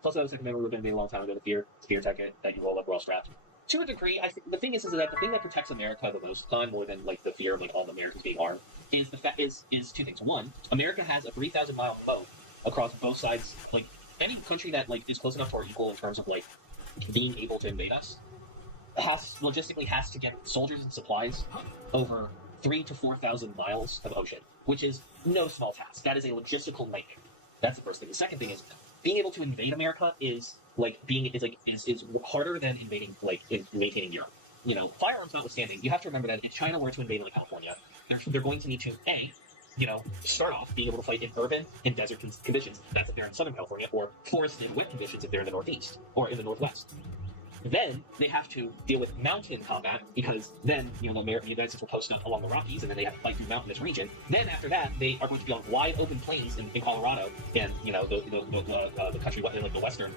It's also a second memory we've been made a long time ago. The fear tech that you roll up, we're all strapped. To a degree, I think the thing is that the thing that protects America the most time, more than like the fear of like all the Americans being armed, is the fact is two things. One, America has a 3,000-mile moat across both sides. Like any country that like is close enough to our equal in terms of like being able to invade us logistically has to get soldiers and supplies over 3,000 to 4,000 miles of ocean, which is no small task. That is a logistical nightmare. That's the first thing. The second thing is being able to invade America is harder than invading maintaining Europe. You know, firearms notwithstanding, you have to remember that if China were to invade like California, they're going to need to start off being able to fight in urban and desert conditions. That's if they're in Southern California, or forested wet conditions if they're in the Northeast or in the Northwest. Then they have to deal with mountain combat because then the United States will post up along the Rockies and then they have to fight through mountainous region. Then after that, they are going to be on wide open plains in Colorado and the country like the western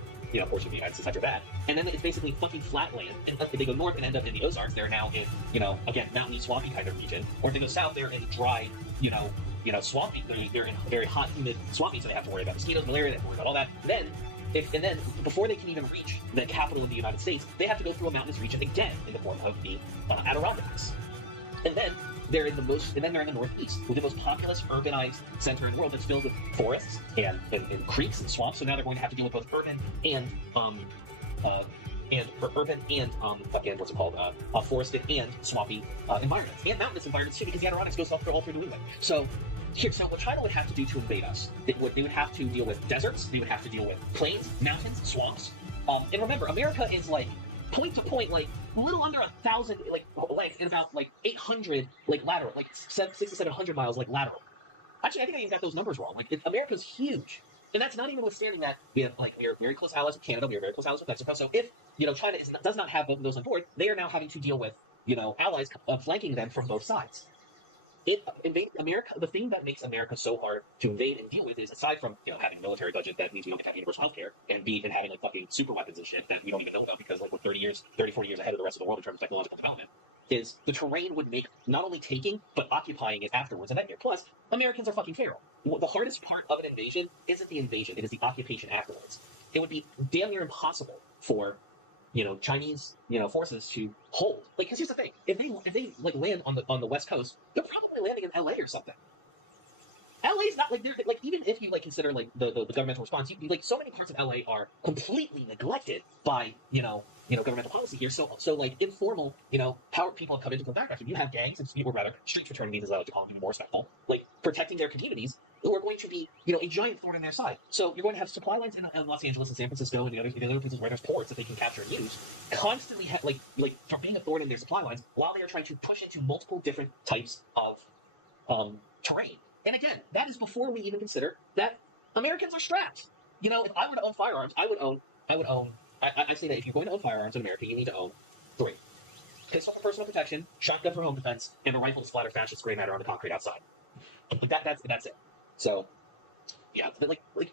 portion of the United States after that. And then it's basically fucking flat land. And if they go north and end up in the Ozarks, they're now in again mountainy, swampy kind of region. Or if they go south, they're in dry swampy. They're in very hot, humid, swampy, so they have to worry about mosquitoes, malaria, they have to worry about all that. Then before they can even reach the capital of the United States, they have to go through a mountainous region again in the form of the Adirondacks. And then they're in the Northeast, with the most populous, urbanized center in the world that's filled with forests and creeks and swamps. So now they're going to have to deal with both urban and forested and swampy environments, and mountainous environments too, because the Adirondacks goes all through New England. So what China would have to do to invade us, they would have to deal with deserts, they would have to deal with plains, mountains, swamps. And remember, America is like point to point, like a little under 1,000 length and about 800 lateral, 600 to 700 miles lateral. Actually, I think I even got those numbers wrong. America's huge, and that's not even notwithstanding that we are very close allies with Canada, we are very close allies with Mexico. So if China does not have both of those on board, they are now having to deal with allies flanking them from both sides. Invade America. The thing that makes America so hard to invade and deal with is, aside from having a military budget that means we don't get to have universal healthcare, and having fucking super weapons and shit that we don't even know about because we're 30, 40 years ahead of the rest of the world in terms of technological development, is the terrain would make not only taking but occupying it afterwards a nightmare. Plus, Americans are fucking feral. The hardest part of an invasion isn't the invasion; it is the occupation afterwards. It would be damn near impossible for Chinese, forces to hold. Because here's the thing: if they land on the West Coast, they're probably landing in LA or something. LA's not they're even if you consider the governmental response, so many parts of LA are completely neglected by governmental policy here. So informal power people have come into the background. You have gangs or rather street fraternities, as I like to call them, to be more respectful, protecting their communities, who are going to be a giant thorn in their side. So you're going to have supply lines in Los Angeles and San Francisco and the other places where there's ports that they can capture and use, constantly for being a thorn in their supply lines while they are trying to push into multiple different types of terrain. And again, that is before we even consider that Americans are strapped. If I were to own firearms, I say that if you're going to own firearms in America, you need to own 3: pistol for personal protection, shotgun for home defense, and a rifle to splatter fascist gray matter on the concrete outside. That's it. So, yeah,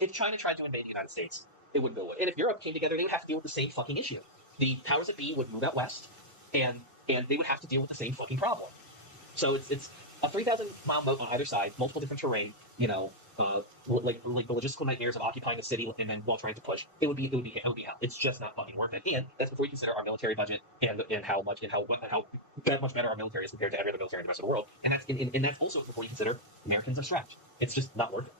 if China tried to invade the United States, it wouldn't go away. And if Europe came together, they would have to deal with the same fucking issue. The powers that be would move out west, and they would have to deal with the same fucking problem. So it's a 3,000-mile moat on either side, multiple different terrain, the logistical nightmares of occupying a city and then while trying to push, it would be hell. It's just not fucking worth it. And that's before you consider our military budget and how that much better our military is compared to every other military in the rest of the world. And that's also before you consider Americans are strapped. It's just not worth it.